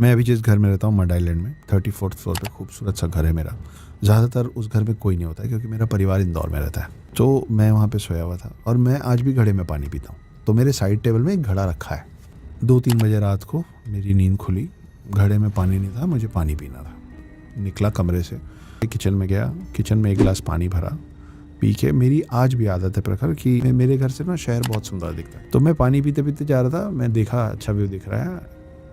मैं अभी जिस घर में रहता हूँ मड आइलैंड में 34th फ्लोर पे खूबसूरत सा घर है मेरा। ज़्यादातर उस घर में कोई नहीं होता है क्योंकि मेरा परिवार इंदौर में रहता है। तो मैं वहाँ पे सोया हुआ था और मैं आज भी घड़े में पानी पीता हूँ। तो मेरे साइड टेबल में एक घड़ा रखा है। 2-3 बजे रात को मेरी नींद खुली, घड़े में पानी नहीं था, मुझे पानी पीना था। निकला कमरे से, किचन में गया, किचन में 1 गिलास पानी भरा, पी के मेरी आज भी आदत है प्रखर कि मेरे घर से ना शहर बहुत सुंदर दिखता है। तो मैं पानी पीते पीते जा रहा था, मैं देखा अच्छा व्यू दिख रहा है,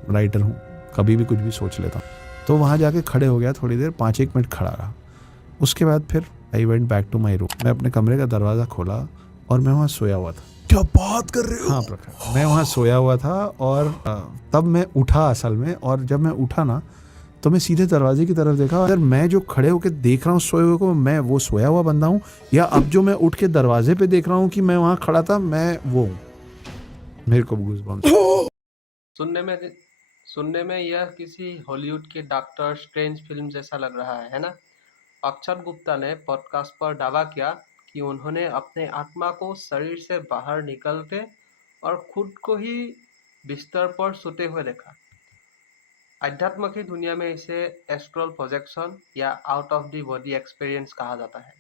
राइटर हूँ, कभी भी कुछ भी सोच लेता हूँ। तो वहाँ जाके खड़े हो गया, थोड़ी देर 5-1 मिनट खड़ा रहा। उसके बाद फिर I went back to my room. मैं अपने कमरे का दरवाज़ा खोला और मैं वहाँ सोया हुआ था। क्या बात कर रहे हो? हाँ प्रखर, मैं वहाँ सोया हुआ था और तब मैं उठा असल में। और जब मैं उठा ना तो मैं सीधे दरवाजे की तरफ देखा। अगर मैं जो खड़े होकर देख रहा हूँ सोए हुए को, मैं वो सोया हुआ बंदा हूँ, या अब जो मैं उठ के दरवाजे पे देख रहा हूँ कि मैं वहाँ खड़ा था, मैं वो हूँ। मेरे को गूज़बम्प्स। सुनने में यह किसी हॉलीवुड के डॉक्टर स्ट्रेंज फिल्म जैसा लग रहा है ना? अक्षत गुप्ता ने पॉडकास्ट पर दावा किया कि उन्होंने अपने आत्मा को शरीर से बाहर निकलते और खुद को ही बिस्तर पर सोते हुए देखा। अध्यात्म की दुनिया में इसे एस्ट्रल प्रोजेक्शन या out of the body experience कहा जाता है।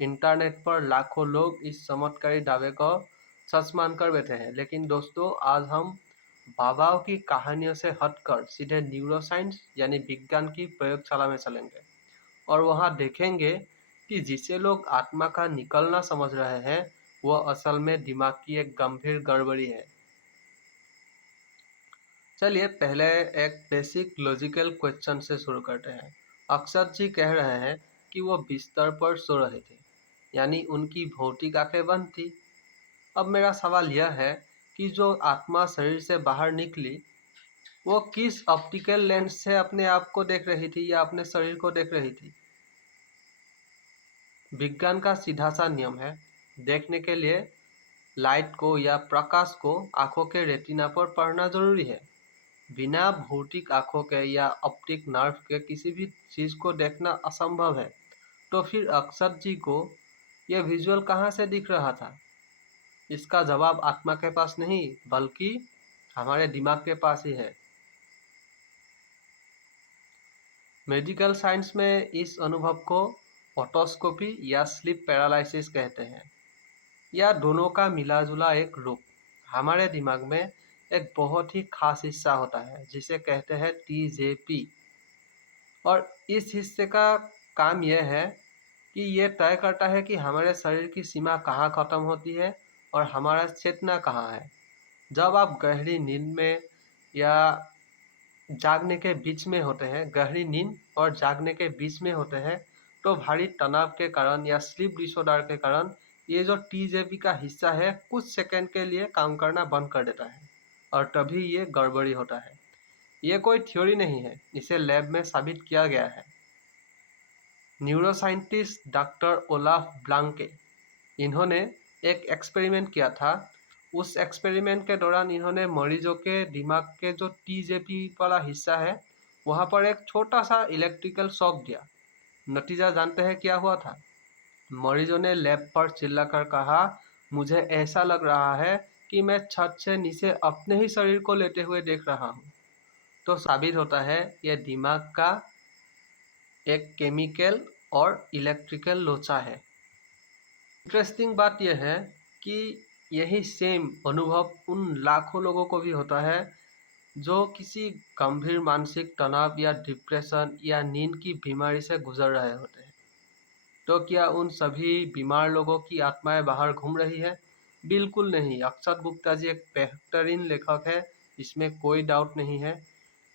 इंटरनेट पर लाखों लोग इस चमत्कारी दावे को सच मानकर बैठे हैं, लेकिन दोस्तों आज हम बाबाओं की कहानियों से हटकर सीधे न्यूरोसाइंस यानी विज्ञान की प्रयोगशाला में चलेंगे और वहां देखेंगे कि जिसे लोग आत्मा का निकलना समझ रहे हैं वह असल में दिमाग की एक गंभीर गड़बड़ी है। चलिए पहले एक बेसिक लॉजिकल क्वेश्चन से शुरू करते हैं। अक्षत जी कह रहे हैं कि वो बिस्तर पर सो रहे थे, यानी उनकी भौतिक आंखें बंद थी। अब मेरा सवाल यह है कि जो आत्मा शरीर से बाहर निकली वो किस ऑप्टिकल लेंस से अपने आप को देख रही थी या अपने शरीर को देख रही थी? विज्ञान का सीधा सा नियम है, देखने के लिए लाइट को या प्रकाश को आंखों के रेटिना पर पढ़ना जरूरी है। बिना भौतिक आंखों के या ऑप्टिक नर्व के किसी भी चीज को देखना असंभव है। तो फिर अक्षत जी को यह विजुअल कहाँ से दिख रहा था? इसका जवाब आत्मा के पास नहीं बल्कि हमारे दिमाग के पास ही है। मेडिकल साइंस में इस अनुभव को ओटोस्कोपी या स्लीप पैरालिसिस कहते हैं, या दोनों का मिला जुला एक रूप। हमारे दिमाग में एक बहुत ही खास हिस्सा होता है जिसे कहते हैं TJP, और इस हिस्से का काम यह है कि ये तय करता है कि हमारे शरीर की सीमा कहाँ खत्म होती है और हमारा चेतना कहाँ है। जब आप गहरी नींद में या जागने के बीच में होते हैं, गहरी नींद और जागने के बीच में होते हैं, तो भारी तनाव के कारण या स्लीप डिसऑर्डर के कारण ये जो TJP का हिस्सा है कुछ सेकंड के लिए काम करना बंद कर देता है और तभी ये गड़बड़ी होता है। ये कोई थ्योरी नहीं है, इसे लैब में साबित किया गया है। न्यूरोसाइंटिस्ट डॉक्टर ओलाफ ब्लांके, इन्होंने एक एक्सपेरिमेंट किया था। उस एक्सपेरिमेंट के दौरान इन्होंने मरीजों के दिमाग के जो TJP वाला हिस्सा है वहाँ पर एक छोटा सा इलेक्ट्रिकल शॉक दिया। नतीजा जानते हैं क्या हुआ था? मरीजों ने लैब पर चिल्लाकर कहा, मुझे ऐसा लग रहा है कि मैं छत से नीचे अपने ही शरीर को लेटे हुए देख रहा हूँ। तो साबित होता है यह दिमाग का एक केमिकल और इलेक्ट्रिकल लोचा है। इंटरेस्टिंग बात यह है कि यही सेम अनुभव उन लाखों लोगों को भी होता है जो किसी गंभीर मानसिक तनाव या डिप्रेशन या नींद की बीमारी से गुजर रहे होते हैं। तो क्या उन सभी बीमार लोगों की आत्माएं बाहर घूम रही है? बिल्कुल नहीं। अक्षत गुप्ता जी एक बेहतरीन लेखक है, इसमें कोई डाउट नहीं है,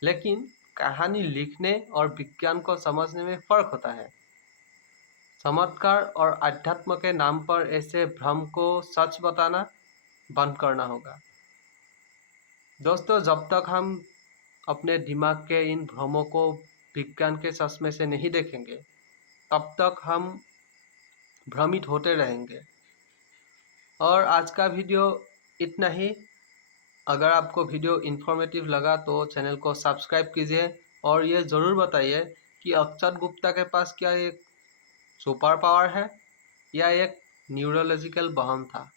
लेकिन कहानी लिखने और विज्ञान को समझने में फर्क होता है। चमत्कार और अध्यात्म के नाम पर ऐसे भ्रम को सच बताना बंद करना होगा। दोस्तों, जब तक हम अपने दिमाग के इन भ्रमों को विज्ञान के चश्मे से नहीं देखेंगे तब तक हम भ्रमित होते रहेंगे। और आज का वीडियो इतना ही। अगर आपको वीडियो इन्फॉर्मेटिव लगा तो चैनल को सब्सक्राइब कीजिए और ये ज़रूर बताइए कि अक्षत गुप्ता के पास क्या एक सुपर पावर है या एक न्यूरोलॉजिकल बहम था।